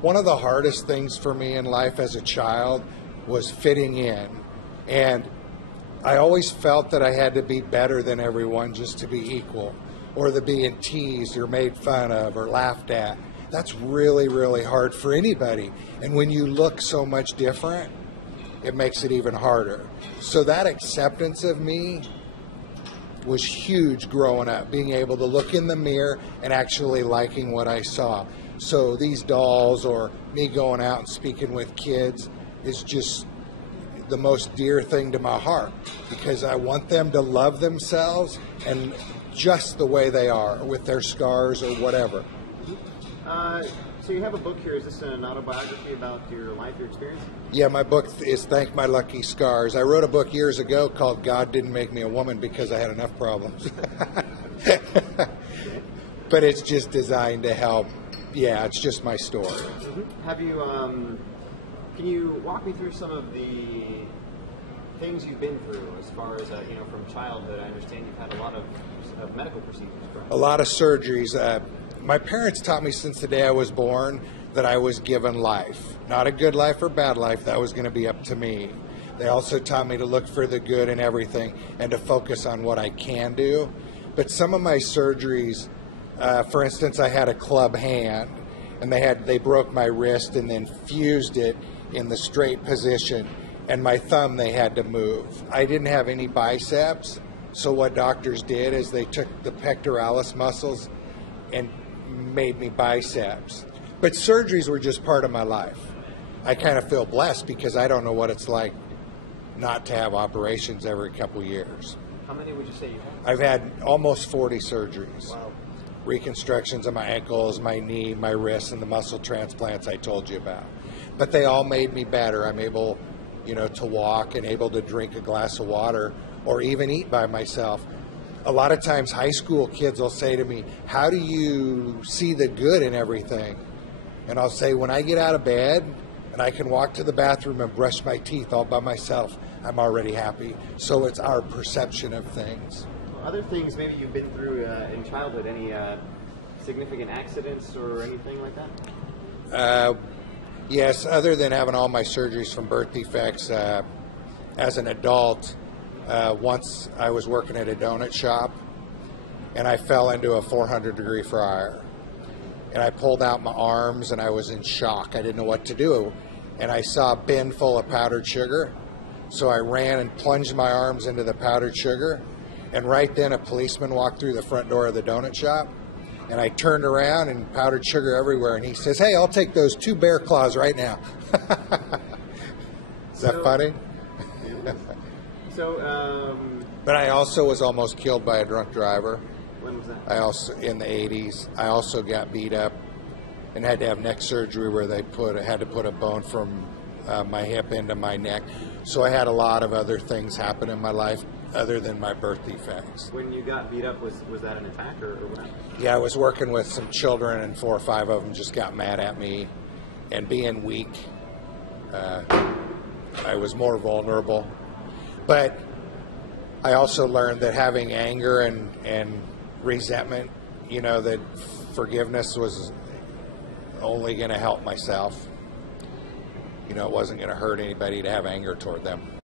One of the hardest things for me in life as a child was fitting in. And I always felt that I had to be better than everyone just to be equal, or the being teased or made fun of or laughed at. That's really, really hard for anybody. And when you look so much different, it makes it even harder. So that acceptance of me was huge growing up, being able to look in the mirror and actually liking what I saw. So these dolls or me going out and speaking with kids is just the most dear thing to my heart, because I want them to love themselves and just the way they are, with their scars or whatever. So you have a book here. Is this an autobiography about your life, your experience? Yeah, my book is Thank My Lucky Scars. I wrote a book years ago called God Didn't Make Me a Woman because I had enough problems. But it's just designed to help. Yeah, it's just my story. Mm-hmm. Have you, can you walk me through some of the things you've been through as far as, from childhood? I understand you've had a lot of medical procedures, correct? A lot of surgeries. My parents taught me since the day I was born that I was given life. Not a good life or bad life, that was going to be up to me. They also taught me to look for the good in everything and to focus on what I can do. But some of my surgeries, for instance, I had a club hand, and they broke my wrist and then fused it in the straight position, and my thumb they had to move. I didn't have any biceps, so what doctors did is they took the pectoralis muscles and made me biceps. But surgeries were just part of my life. I kind of feel blessed because I don't know what it's like not to have operations every couple years. How many would you say you had? I've had almost 40 surgeries. Wow. Reconstructions of my ankles, my knee, my wrists, and the muscle transplants I told you about. But they all made me better. I'm able, to walk and able to drink a glass of water or even eat by myself. A lot of times high school kids will say to me, how do you see the good in everything? And I'll say, when I get out of bed and I can walk to the bathroom and brush my teeth all by myself, I'm already happy. So it's our perception of things. Other things maybe you've been through in childhood, any significant accidents or anything like that? Yes, other than having all my surgeries from birth defects, as an adult, once I was working at a donut shop and I fell into a 400-degree fryer. And I pulled out my arms and I was in shock. I didn't know what to do. And I saw a bin full of powdered sugar. So I ran and plunged my arms into the powdered sugar. And right then a policeman walked through the front door of the donut shop. And I turned around and powdered sugar everywhere. And he says, hey, I'll take those 2 bear claws right now. Is that funny? But I also was almost killed by a drunk driver. When was that? In the 80s. I also got beat up and had to have neck surgery where they had to put a bone from my hip into my neck. So I had a lot of other things happen in my life other than my birth defects. When you got beat up, was that an attack or what? Yeah, I was working with some children and 4 or 5 of them just got mad at me. And being weak, I was more vulnerable. But I also learned that having anger and resentment, that forgiveness was only going to help myself. It wasn't going to hurt anybody to have anger toward them.